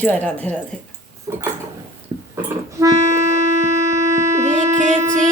জয় রাধে রাধে। দেখেছি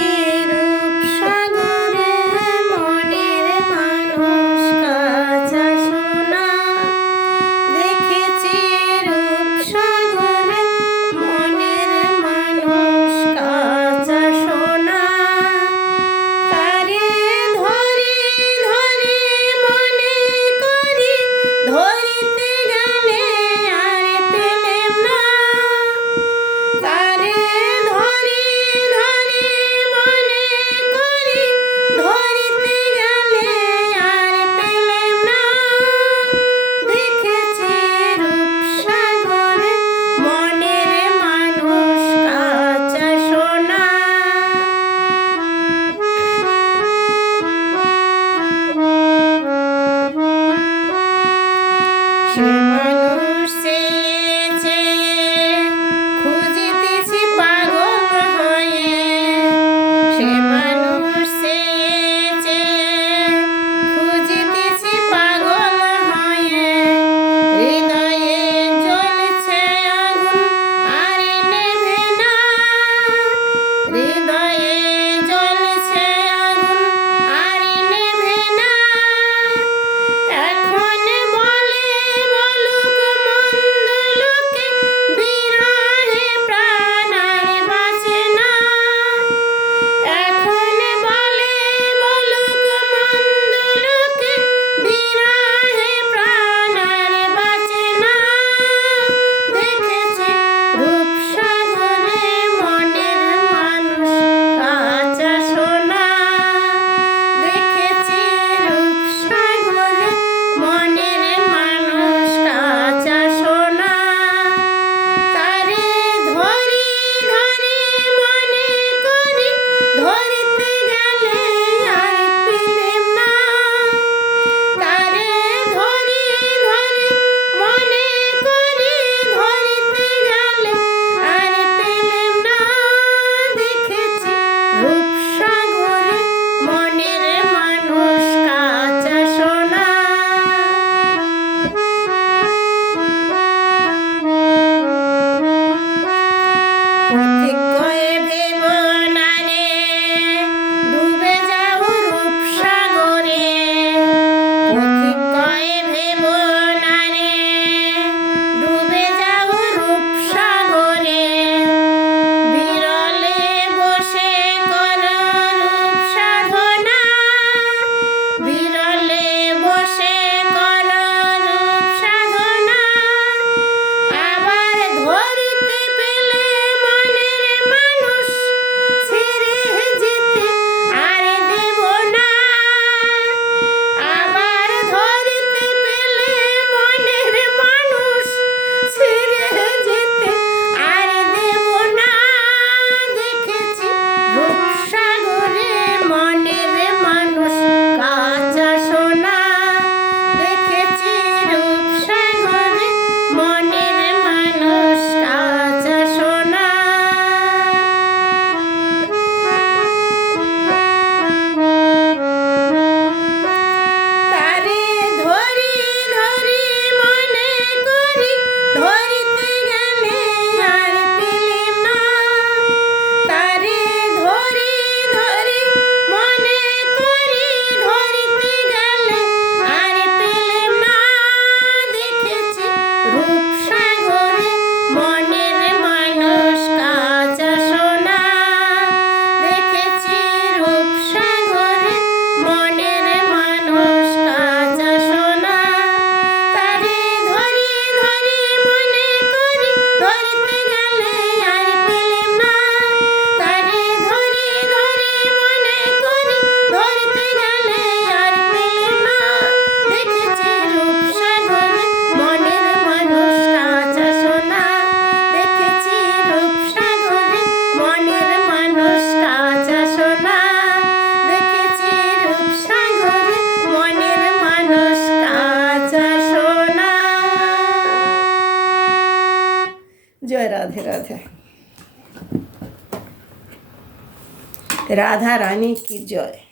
राधे राधे। राधा रानी की जय।